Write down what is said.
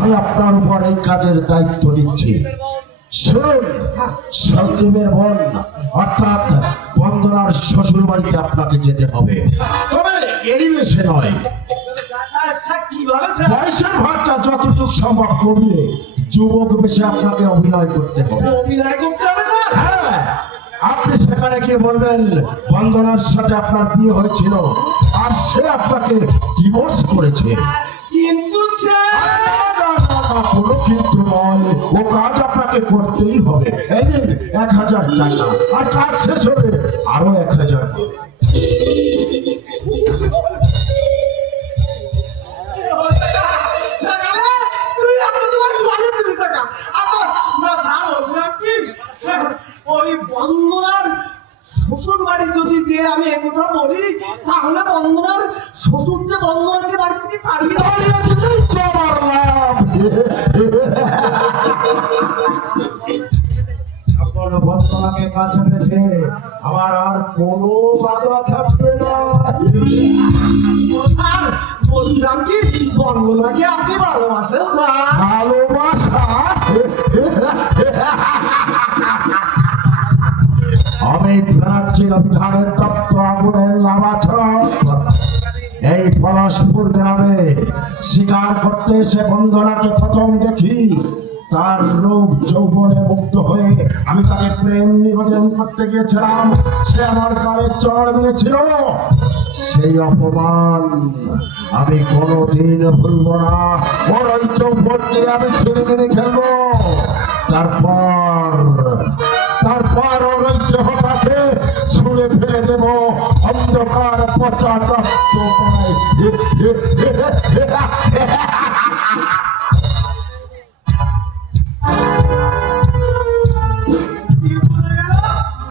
আমি আপনার উপর এই কাজের দায়িত্ব দিচ্ছি। শুনুন, সন্দীপের বোন অর্থাৎ বন্দনার শ্বশুর বাড়িতে আপনাকে যেতে হবে, তবে এই বেশে নয়। বয়সের ভাগটা যতটুকু সম্ভব কমিয়ে যুবক বেশে আপনাকে অভিনয় করতে হবে। হ্যাঁ, আপনি সেখানে গিয়ে বলবেন বন্দনার সাথে আপনার বিয়ে হয়েছিল আর সে আপনাকে ডিভোর্স করেছে। কিন্তু কোনো কিন্তু নয়, ও কাজ আপনাকে করতেই হবে। এই নিন 1000 টাকা, আর কাজ শেষ হবে আরো 1000। ওই বন্দনার শ্বশুর বাড়ি যদি যে আমি একথা বলি, তাহলে বন্দনার শ্বশুর যে বন্দনাকে বাড়ি থেকে তাড়িয়ে বন্দনাকে কাছে পেতে আমার আর কোনো বাধা থাকবে না। বলছিলাম কি, বন্দনাকে আপনি ভালোবাসেন? ভালোবাসা? আমি রাজ্যের বিধানের তত্ত্ব আগুনের লাভাছক এই পলাশপুর গ্রামে শিকার করতে এসে বন্দনাকে প্রথম দেখি। তার রূপ যৌবনে মুগ্ধ হয়ে আমি তাকে প্রেম নিবেদন করতে গিয়েছিলাম, সে আমার গায়ে চড় মেরেছিল। সেই অপমান আমি কোনোদিন ভুলব না। ওর ওই যৌবন নিয়ে আমি ছেড়ে মেরে খেলবো। তারপর ওর ওই দেহটাকে ছুঁড়ে ফেলে দেব অন্ধকার পচা রক্ত পায়।